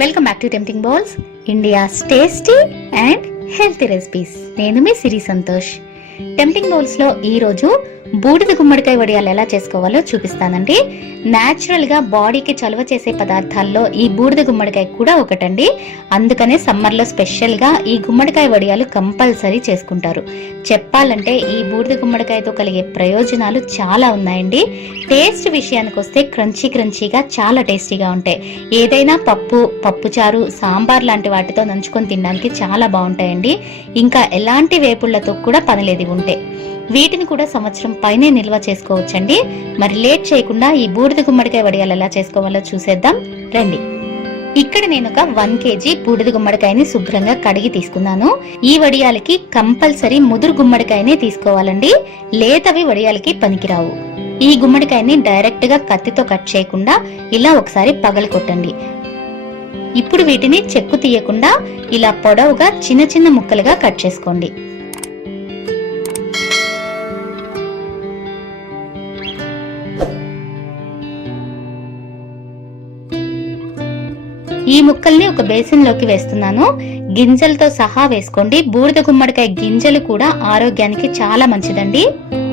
Welcome back to tempting bowls, India's tasty and healthy recipes. నేను మీ సిరి Santosh. Tempting bowls లో ఈ రోజు బూడిద గుమ్మడికాయ వడియాలు ఎలా చేసుకోవాలో చూపిస్తానండి. న్యాచురల్ గా బాడీకి చలువ చేసే పదార్థాల్లో ఈ బూడిద గుమ్మడికాయ కూడా ఒకటండి. అందుకనే సమ్మర్ లో స్పెషల్ గా ఈ గుమ్మడికాయ వడియాలు కంపల్సరీ చేసుకుంటారు. చెప్పాలంటే ఈ బూడిద గుమ్మడికాయతో కలిగే ప్రయోజనాలు చాలా ఉన్నాయండి. టేస్ట్ విషయానికి వస్తే క్రంచీగా చాలా టేస్టీగా ఉంటాయి. ఏదైనా పప్పుచారు, సాంబార్ లాంటి వాటితో నంచుకొని తినడానికి చాలా బాగుంటాయండి. ఇంకా ఎలాంటి వేపుళ్లతో కూడా పనిలేదు ఉంటే. వీటిని కూడా సంవత్సరం పైనే నిల్వ చేసుకోవచ్చండి. మరి లేట్ చేయకుండా ఈ బూడిద గుమ్మడికాయ వడియాలు ఎలా చేసుకోవాలో చూసేద్దాం రండి. ఇక్కడ నేను ఒక 1 kg బూడిద గుమ్మడికాయని శుభ్రంగా కడిగి తీసుకున్నాను. ఈ వడియాలకి కంపల్సరీ ముదురు గుమ్మడికాయనే తీసుకోవాలండి, లేతవి వడియాలకి పనికిరావు. ఈ గుమ్మడికాయని డైరెక్ట్ గా కత్తితో కట్ చేయకుండా ఇలా ఒకసారి పగలు కొట్టండి. ఇప్పుడు వీటిని చెక్కు తీయకుండా ఇలా పొడవుగా చిన్న ముక్కలుగా కట్ చేసుకోండి. ఈ ముక్కల్ని ఒక బేసిన్ లోకి వేస్తున్నాను. గింజలతో సహా వేసుకోండి. బూడిద గుమ్మడికాయ గింజలు కూడా ఆరోగ్యానికి చాలా మంచిదండి.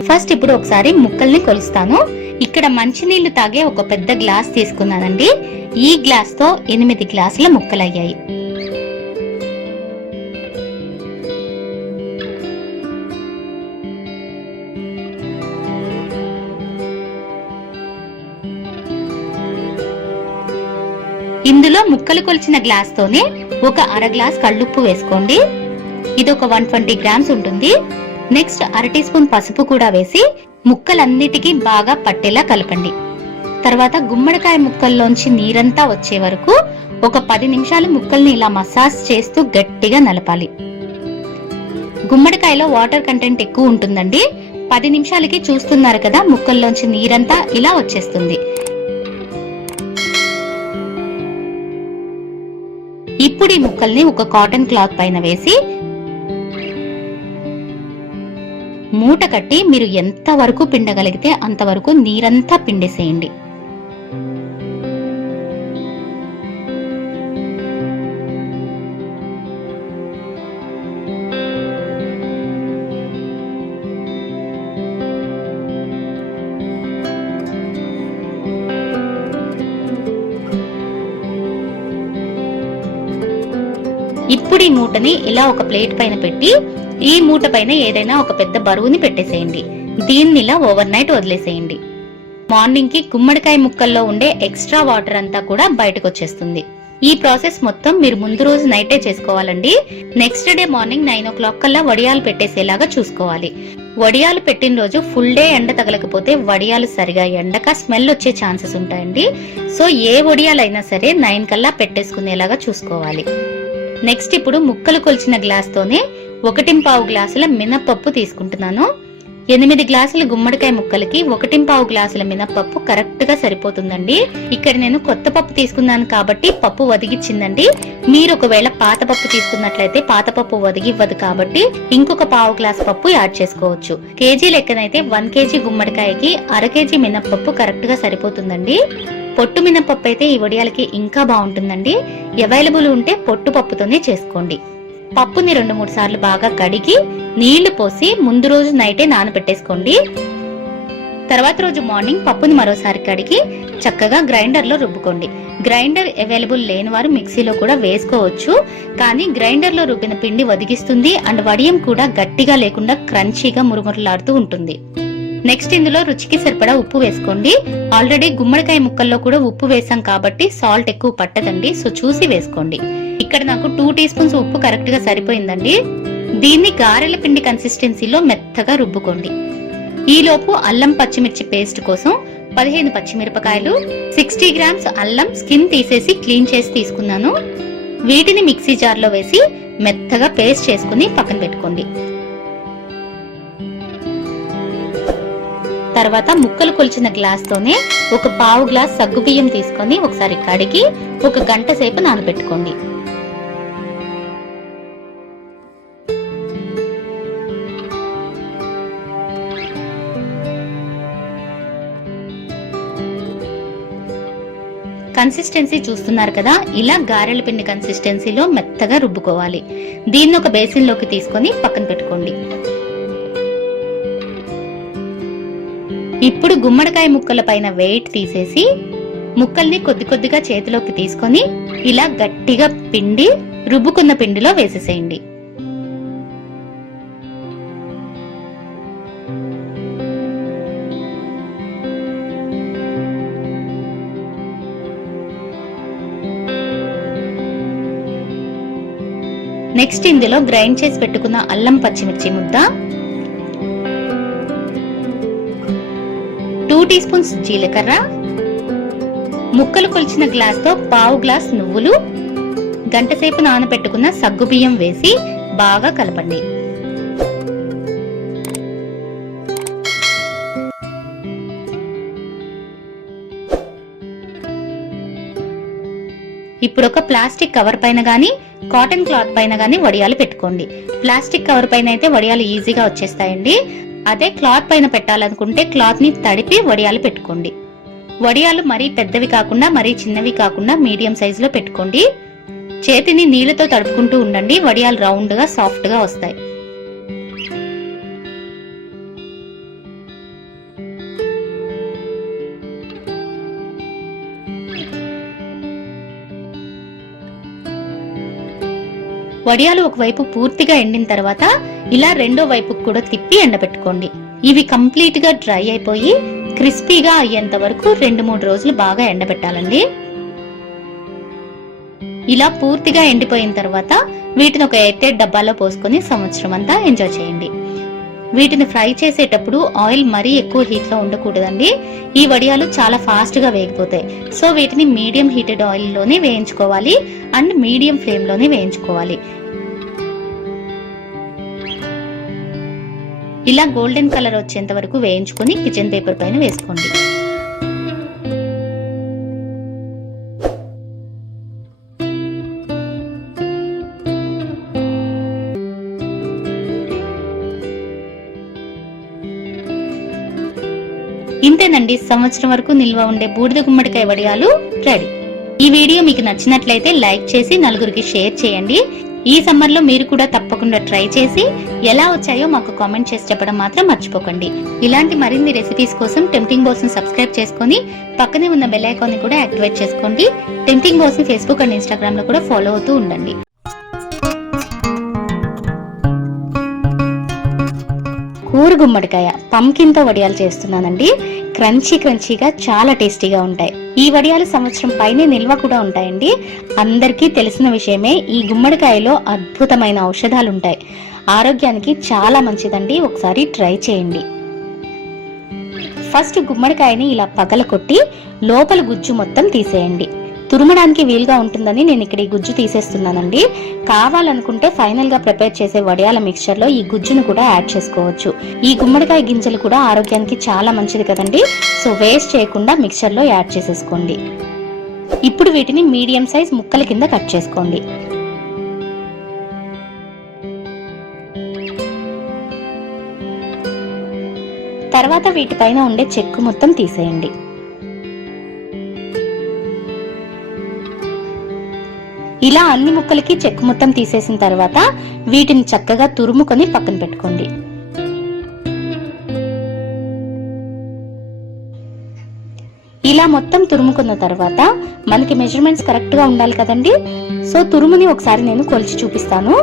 ఫస్ట్ ఇప్పుడు ఒకసారి ముక్కల్ని కొలుస్తాను. ఇక్కడ మంచినీళ్లు తాగే ఒక పెద్ద గ్లాస్ తీసుకున్నానండి. ఈ గ్లాస్ తో 8 గ్లాసుల ముక్కలయ్యాయి. ఇందులో ముక్కలు కొలిచిన గ్లాస్ తోనే ఒక అర గ్లాస్ కళ్ళుప్పు వేసుకోండి. ఇది ఒక 120 గ్రామ్స్ ఉంటుంది. నెక్స్ట్ అర టీ స్పూన్ పసుపు కూడా వేసి ముక్కలన్నిటికీ బాగా పట్టేలా కలపండి. తర్వాత గుమ్మడికాయ ముక్కల్లోంచి నీరంతా వచ్చే వరకు ఒక 10 నిమిషాలు ముక్కల్ని ఇలా మసాజ్ చేస్తూ గట్టిగా నలపాలి. గుమ్మడికాయలో వాటర్ కంటెంట్ ఎక్కువ ఉంటుందండి. 10 నిమిషాలకి చూస్తున్నారు కదా, ముక్కల్లోంచి నీరంతా ఇలా వచ్చేస్తుంది. ఇప్పుడు ఈ ముక్కల్ని ఒక కాటన్ క్లాత్ పైన వేసి మూట కట్టి మీరు ఎంత వరకు పిండగలిగితే అంతవరకు నీరంతా పిండేసేయండి. ఇప్పుడు ఈ మూటని ఇలా ఒక ప్లేట్ పైన పెట్టి ఈ మూట పైన ఏదైనా ఒక పెద్ద బరువుని పెట్టేసేయండి. దీన్ని ఇలా ఓవర్ నైట్ వదిలేసేయండి. మార్నింగ్ కి గుమ్మడికాయ ముక్కల్లో ఉండే ఎక్స్ట్రా వాటర్ అంతా కూడా బయటకు వచ్చేస్తుంది. ఈ ప్రాసెస్ మొత్తం మీరు ముందు రోజు నైటే చేసుకోవాలండి. నెక్స్ట్ డే మార్నింగ్ 9 o'clock కల్లా వడియాలు పెట్టేసేలాగా చూసుకోవాలి. వడియాలు పెట్టిన రోజు ఫుల్ డే ఎండ తగలకపోతే వడియాలు సరిగా ఎండక స్మెల్ వచ్చే ఛాన్సెస్ ఉంటాయండి. సో ఏ వడియాలైనా సరే 9 కల్లా పెట్టేసుకునేలాగా చూసుకోవాలి. నెక్స్ట్ ఇప్పుడు ముక్కలు కొలిచిన గ్లాస్ తోనే 1.25 గ్లాసుల మినపప్పు తీసుకుంటున్నాను. 8 గ్లాసుల గుమ్మడికాయ ముక్కలకి 1.25 గ్లాసుల మినపప్పు కరెక్ట్ గా సరిపోతుందండి. ఇక్కడ నేను కొత్త పప్పు తీసుకున్నాను కాబట్టి పప్పు వదిగిచ్చిందండి. మీరు ఒకవేళ పాత పప్పు తీసుకున్నట్లయితే పాత పప్పు వదిగివ్వదు కాబట్టి ఇంకొక 1/2 గ్లాస్ పప్పు యాడ్ చేసుకోవచ్చు. కేజీ లెక్కనైతే 1 kg గుమ్మడికాయకి 1/2 kg మినపప్పు కరెక్ట్ గా సరిపోతుందండి. పొట్టు మినపప్పు అయితే ఈ వడియాలకి ఇంకా బాగుంటుందండి. అవైలబుల్ ఉంటే పొట్టు పప్పుతోనే చేసుకోండి. పప్పుని 2-3 సార్లు బాగా కడిగి నీళ్లు పోసి ముందు రోజు నైటే నానబెట్టేసుకోండి. తర్వాత రోజు మార్నింగ్ పప్పుని మరోసారి కడిగి చక్కగా గ్రైండర్ లో రుబ్బుకోండి. గ్రైండర్ అవైలబుల్ లేని వారు మిక్సీలో కూడా వేసుకోవచ్చు. కానీ గ్రైండర్ లో రుబ్బిన పిండి వదిగిస్తుంది అండ్ వడియం కూడా గట్టిగా లేకుండా క్రంచీగా మురుమురులాడుతూ ఉంటుంది. నెక్స్ట్ ఇందులో రుచికి సరిపడా ఉప్పు వేసుకోండి. ఆల్రెడీ గుమ్మడికాయ ముక్కల్లో కూడా ఉప్పు వేసాం కాబట్టి సాల్ట్ ఎక్కువ పట్టదండి. సో చూసి వేసుకోండి. ఇక్కడ నాకు 2 టీ స్పూన్స్ ఉప్పు కరెక్ట్ గా సరిపోయిందండి. దీన్ని గారెల పిండి కన్సిస్టెన్సీలో మెత్తగా రుబ్బుకోండి. ఈలోపు అల్లం పచ్చిమిర్చి పేస్ట్ కోసం 15 పచ్చిమిరపకాయలు, 60 గ్రామ్స్ అల్లం స్కిన్ తీసేసి క్లీన్ చేసి తీసుకున్నాను. వీటిని మిక్సీ జార్ లో వేసి మెత్తగా పేస్ట్ చేసుకుని పక్కన పెట్టుకోండి. తర్వాత ముక్కలు కొలిచిన గ్లాస్ తోనే ఒక 1/2 గ్లాస్ సగ్గు బియ్యం తీసుకొని ఒకసారి కడిగి 1 గంట సేపు నానబెట్టుకోండి. కన్సిస్టెన్సీ చూస్తున్నారు కదా, ఇలా గారెల పిండి కన్సిస్టెన్సీలో మెత్తగా రుబ్బుకోవాలి. దీన్ని ఒక బేసిన్ లోకి తీసుకొని పక్కన పెట్టుకోండి. ఇప్పుడు గుమ్మడికాయ ముక్కల పైన వెయిట్ తీసేసి ముక్కల్ని కొద్ది కొద్దిగా చేతిలోకి తీసుకొని ఇలా గట్టిగా పిండి రుబ్బుకున్న పిండిలో వేసేసేయండి. నెక్స్ట్ ఇందులో గ్రైండ్ చేసి పెట్టుకున్న అల్లం పచ్చిమిర్చి ముద్ద, 2 టీ స్పూన్స్ జీలకర్ర, ముక్కలు కొలిచిన గ్లాస్ తో పావు గ్లాస్ నువ్వులు, గంటసేపు నానబెట్టుకున్న సగ్గుబియ్యం వేసి బాగా కలపండి. ఇప్పుడు ఒక ప్లాస్టిక్ కవర్ పైన గానీ కాటన్ క్లాత్ పైన గానీ వడియాలు పెట్టుకోండి. ప్లాస్టిక్ కవర్ పైన అయితే వడియాలు ఈజీగా వచ్చేస్తాయండి. అదే క్లాత్ పైన పెట్టాలనుకుంటే క్లాత్ ని తడిపి వడియాలు పెట్టుకోండి. వడియాలు మరీ పెద్దవి కాకుండా మరీ చిన్నవి కాకుండా మీడియం సైజ్ లో పెట్టుకోండి. చేతిని నీళ్లతో తడుపుకుంటూ ఉండండి, వడియాలు రౌండ్ గా సాఫ్ట్ గా వస్తాయి. వడియాలు ఒకవైపు పూర్తిగా ఎండిన తర్వాత ఇలా రెండో వైపుకు కూడా తిప్పి ఎండబెట్టుకోండి. ఇవి కంప్లీట్ గా డ్రై అయిపోయి క్రిస్పీగా అయ్యేంత వరకు 2-3 రోజులు బాగా ఎండబెట్టాలండి. ఇలా పూర్తిగా ఎండిపోయిన తర్వాత వీటిని ఒక ఎయిర్టైట్ డబ్బాలో పోసుకొని సంవత్సరం అంతా ఎంజాయ్ చేయండి. వీటిని ఫ్రై చేసేటప్పుడు ఆయిల్ మరీ ఎక్కువ హీట్ లో ఉండకూడదండి. ఈ వడియాలు చాలా ఫాస్ట్ గా వేగిపోతాయి. సో వీటిని మీడియం హీటెడ్ ఆయిల్ లోనే వేయించుకోవాలి అండ్ మీడియం ఫ్లేమ్ లోనే వేయించుకోవాలి. ఇలా గోల్డెన్ కలర్ వచ్చేంత వరకు వేయించుకొని కిచెన్ పేపర్ పైన వేసుకోండి. ఇంతేనండి, సంవత్సరం వరకు నిల్వ ఉండే బూడిద గుమ్మడికాయ వడియాలు రెడీ. ఈ వీడియో మీకు నచ్చినట్లయితే లైక్ చేసి నలుగురికి షేర్ చేయండి. ఈ సమ్మర్ లో మీరు కూడా తప్పకుండా ట్రై చేసి ఎలా వచ్చాయో మాకు కామెంట్ చేసి చెప్పడం మాత్రం మర్చిపోకండి. ఇలాంటి మరిన్ని రెసిపీస్ కోసం టెంప్టింగ్ బాక్స్ ని సబ్స్క్రైబ్ చేసుకొని పక్కనే ఉన్న బెల్ ఐకాన్ ని కూడా యాక్టివేట్ చేసుకోండి. టెంప్టింగ్ బాక్స్ ని ఫేస్బుక్ అండ్ ఇన్స్టాగ్రామ్ లో కూడా ఫాలో అవుతూ ఉండండి. కూర గుమ్మడికాయ పంకిన్ తో వడియాలు చేస్తున్నానండి. క్రంచీగా చాలా టేస్టీగా ఉంటాయి. ఈ వడియాలు సంవత్సరం పైనే నిల్వ కూడా ఉంటాయండి. అందరికీ తెలిసిన విషయమే, ఈ గుమ్మడికాయలో అద్భుతమైన ఔషధాలు ఉంటాయి. ఆరోగ్యానికి చాలా మంచిదండి. ఒకసారి ట్రై చేయండి. ఫస్ట్ గుమ్మడికాయని ఇలా పగలకొట్టి లోపల గుజ్జు మొత్తం తీసేయండి. తురమడానికి వీలుగా ఉంటుందని నేను ఇక్కడ ఈ గుజ్జు తీసేస్తున్నానండి. కావాలనుకుంటే ఫైనల్ గా ప్రిపేర్ చేసే వడియాల మిక్చర్ లో ఈ గుజ్జును కూడా యాడ్ చేసుకోవచ్చు. ఈ గుమ్మడికాయ గింజలు కూడా ఆరోగ్యానికి చాలా మంచిది కదండి. సో వేస్ట్ చేయకుండా మిక్చర్ లో యాడ్ చేసేసుకోండి. ఇప్పుడు వీటిని మీడియం సైజ్ ముక్కల కింద కట్ చేసుకోండి. తర్వాత వీటిపైన ఉండే చెక్కు మొత్తం తీసేయండి. ఇలా అన్ని ముక్కలకి చెక్కు మొత్తం తీసేసిన తర్వాత వీటిని చక్కగా తురుముకొని పక్కన పెట్టుకోండి. ఇలా మొత్తం తురుముకున్న తర్వాత మనకి మెజర్మెంట్స్ కరెక్ట్ గా ఉండాలి కదండి. సో తురుముని ఒకసారి నేను కొలిచి చూపిస్తాను.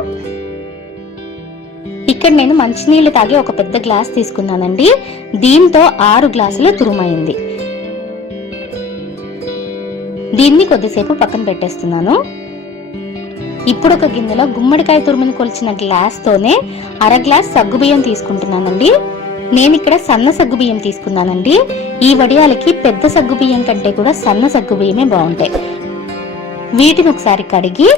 ఇక్కడ నేను మంచినీళ్లు తాగి ఒక పెద్ద గ్లాస్ తీసుకున్నానండి. దీంతో 6 గ్లాసుల తురుమైంది. దీన్ని కొద్దిసేపు పక్కన పెట్టేస్తున్నాను. ఇప్పుడు ఒక గిన్నెలో గుమ్మడికాయ తురుముని కొలిచిన గ్లాస్ తోనే 1/2 గ్లాస్ సగ్గుబియ్యం తీసుకుంటున్నానండి. నేను ఇక్కడ సన్న సగ్గుబియ్యం తీసుకున్నానండి. ఈ వడియాలకి పెద్ద సగ్గుబియ్యం కంటే కూడా సన్న సగ్గుబియ్యమే బాగుంటాయి. వీటిని ఒకసారి కడిగి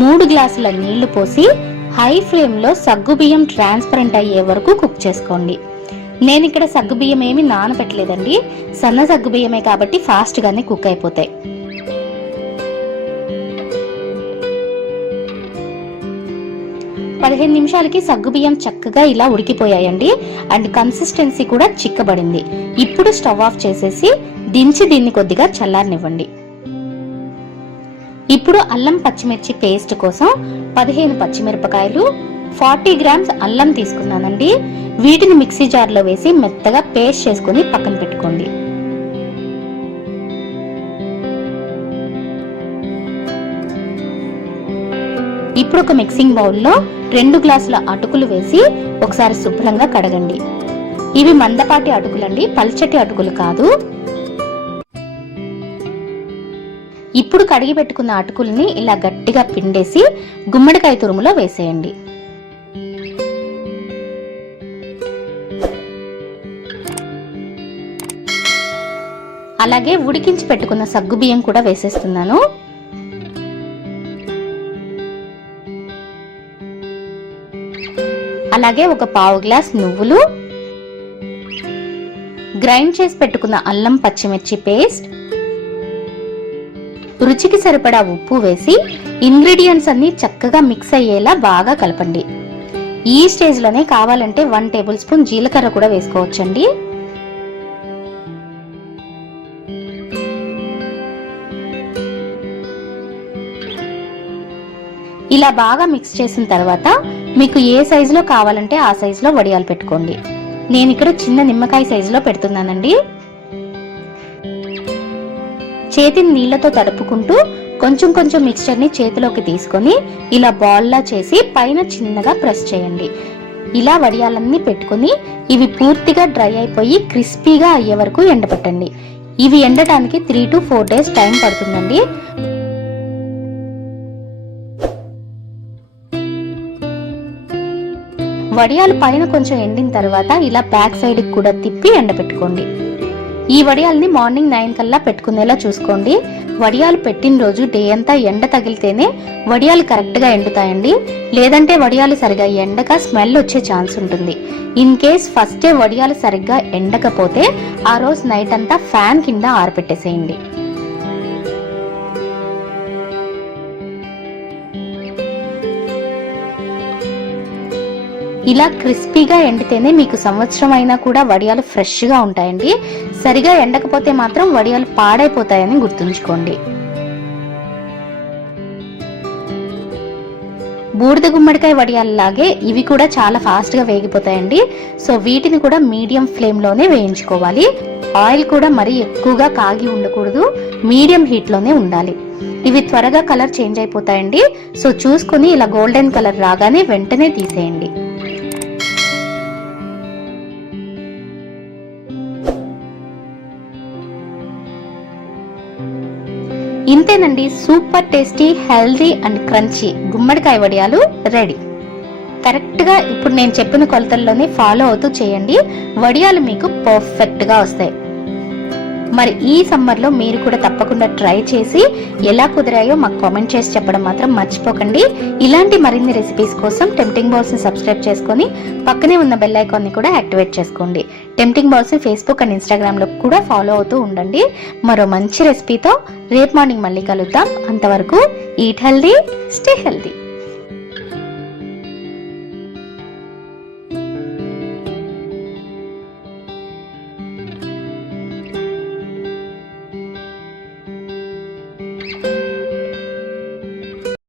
3 గ్లాసుల నీళ్లు పోసి హై ఫ్లేమ్ లో సగ్గుబియ్యం ట్రాన్స్పరెంట్ అయ్యే వరకు కుక్ చేసుకోండి. నేను ఇక్కడ సగ్గుబియ్యం ఏమి నానబెట్టలేదండి. సన్న సగ్గుబియ్యమే కాబట్టి ఫాస్ట్ గానే కుక్ అయిపోతాయి. 15 నిమిషాలకి సగ్గుబియ్యం చక్కగా ఇలా ఉడికిపోయాయండి అండ్ కన్సిస్టెన్సీ కూడా చిక్కబడింది. ఇప్పుడు స్టవ్ ఆఫ్ చేసేసి దించి దీన్ని కొద్దిగా చల్లారనివ్వండి. ఇప్పుడు అల్లం పచ్చిమిర్చి పేస్ట్ కోసం 15 పచ్చిమిరపకాయలు, 40 గ్రామ్స్ అల్లం తీసుకున్నానండి. వీటిని మిక్సీ జార్లో వేసి మెత్తగా పేస్ట్ చేసుకుని పక్కన పెట్టుకోండి. ఇప్పుడు ఒక మిక్సింగ్ బౌల్లో 2 గ్లాసుల అటుకులు వేసి ఒకసారి శుభ్రంగా కడగండి. ఇవి మందపాటి అటుకులండి, పల్చటి అటుకులు కాదు. ఇప్పుడు కడిగి పెట్టుకున్న అటుకుల్ని ఇలా గట్టిగా పిండేసి గుమ్మడికాయ తురుములో వేసేయండి. అలాగే ఉడికించి పెట్టుకున్న సగ్గుబియ్యం కూడా వేసేస్తున్నాను. అలాగే ఒక పావు గ్లాస్ నువ్వులు, గ్రైండ్ చేసి పెట్టుకున్న అల్లం పచ్చిమిర్చి పేస్ట్, రుచికి సరిపడా ఉప్పు వేసి ఇంగ్రీడియంట్స్ అన్ని చక్కగా మిక్స్ అయ్యేలా బాగా కలపండి. ఈ స్టేజ్ లోనే కావాలంటే 1 టేబుల్ స్పూన్ జీలకర్ర కూడా వేసుకోవచ్చండి. ఇలా బాగా మిక్స్ చేసిన తర్వాత మీకు ఏ సైజులో కావాలంటే ఆ సైజులో వడియాలు పెట్టుకోండి. నేను ఇక్కడ చిన్న నిమ్మకాయ సైజులో పెడుతున్నానండి. చేతిని నీళ్లతో తడుపుకుంటూ కొంచెం కొంచెం మిక్స్చర్ ని చేతిలోకి తీసుకొని ఇలా బాల్ లా చేసి పైన చిన్నగా ప్రెస్ చేయండి. ఇలా వడియాలన్నీ పెట్టుకుని ఇవి పూర్తిగా డ్రై అయిపోయి క్రిస్పీగా అయ్యే వరకు ఎండబెట్టండి. ఇవి ఎండటానికి 3 to 4 days టైం పడుతుందండి. వడియాలు పైన కొంచెం ఎండిన తర్వాత ఇలా బ్యాక్ సైడ్ కూడా తిప్పి ఎండబెట్టుకోండి. ఈ వడియాల్ని మార్నింగ్ 9 కల్లా పెట్టుకునేలా చూసుకోండి. వడియాలు పెట్టిన రోజు డే అంతా ఎండ తగిలితేనే వడియాలు కరెక్ట్ గా ఎండుతాయండి. లేదంటే వడియాలు సరిగా ఎండక స్మెల్ వచ్చే ఛాన్స్ ఉంటుంది. ఇన్ కేస్ ఫస్ట్ డే వడియాలు సరిగ్గా ఎండకపోతే ఆ రోజు నైట్ అంతా ఫ్యాన్ కింద ఆరపెట్టేసేయండి. ఇలా క్రిస్పీగా ఎండితేనే మీకు సంవత్సరం అయినా కూడా వడియాలు ఫ్రెష్ గా ఉంటాయండి. సరిగా ఎండకపోతే మాత్రం వడియాలు పాడైపోతాయని గుర్తుంచుకోండి. బూడిద గుమ్మడికాయ వడియాలలాగే ఇవి కూడా చాలా ఫాస్ట్ గా వేగిపోతాయండి. సో వీటిని కూడా మీడియం ఫ్లేమ్ లోనే వేయించుకోవాలి. ఆయిల్ కూడా మరీ ఎక్కువగా కాగి ఉండకూడదు, మీడియం హీట్ లోనే ఉండాలి. ఇవి త్వరగా కలర్ చేంజ్ అయిపోతాయండి. సో చూసుకుని ఇలా గోల్డెన్ కలర్ రాగానే వెంటనే తీసేయండి. ఇంతేనండి, super tasty, healthy and crunchy గుమ్మడికాయ వడియాలు రెడీ. కరెక్ట్ గా ఇప్పుడు నేను చెప్పిన కొలతల్లోనే ఫాలో అవుతూ చేయండి. వడియాలు మీకు పర్ఫెక్ట్ గా వస్తాయి. మరి ఈ సమ్మర్ లో మీరు కూడా తప్పకుండా ట్రై చేసి ఎలా కుదిరాయో మాకు కామెంట్ చేసి చెప్పడం మాత్రం మర్చిపోకండి. ఇలాంటి మరిన్ని రెసిపీస్ కోసం టెంప్టింగ్ బౌల్స్ ని సబ్స్క్రైబ్ చేసుకొని పక్కనే ఉన్న బెల్ ఐకాన్ ని కూడా యాక్టివేట్ చేసుకోండి. టెంప్టింగ్ బౌల్స్ ని ఫేస్బుక్ అండ్ ఇన్స్టాగ్రామ్ లో కూడా ఫాలో అవుతూ ఉండండి. మరో మంచి రెసిపీతో రేపు మార్నింగ్ మళ్ళీ కలుద్దాం. అంతవరకు ఈట్ హెల్దీ, స్టే హెల్దీ.